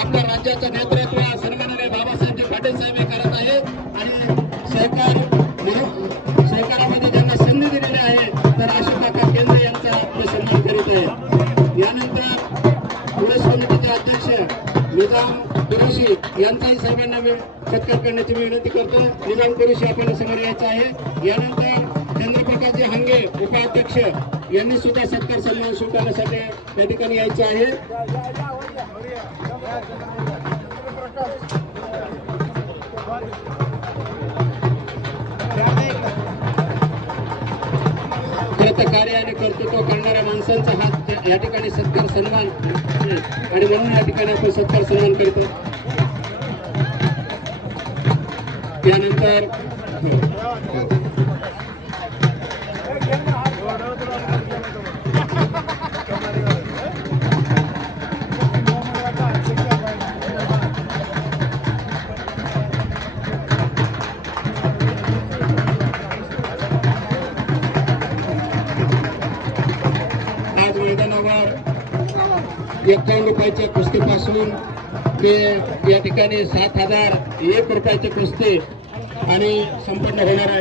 आपल्या राज्याचं नेतृत्व सन्माननीय बाबासाहेब पाटील साहेब हे करत आहेत आणि सहकारामध्ये ज्यांना संधी दिलेली आहे तर अशोक काका केंद्रे यांचा आपले सन्मान करीत आहेत. यानंतर पुणे समितीचे अध्यक्ष निजाम कुरेशी यांचाही सर्वांना सत्कार करण्याची विनंती करतो. निजाम कुरेशी आपल्याला समोर यायचं आहे. यानंतर चंद्रप्रकाशजी हंगे उपाध्यक्ष यांनी सुद्धा सत्कार सन्मान स्वीकारण्यासाठी त्या ठिकाणी यायचं आहे. कार्य आणि कर्तृत्व करणाऱ्या माणसांचा हात या ठिकाणी सत्कार सन्मान आणि म्हणून या ठिकाणी आपण सत्कार सन्मान करतो. त्यानंतर आज मैदानावर 51 रुपयाच्या कुस्तीपासून ते या ठिकाणी 7,001 रुपयाची कुस्ती आणि संपन्न होणार आहे.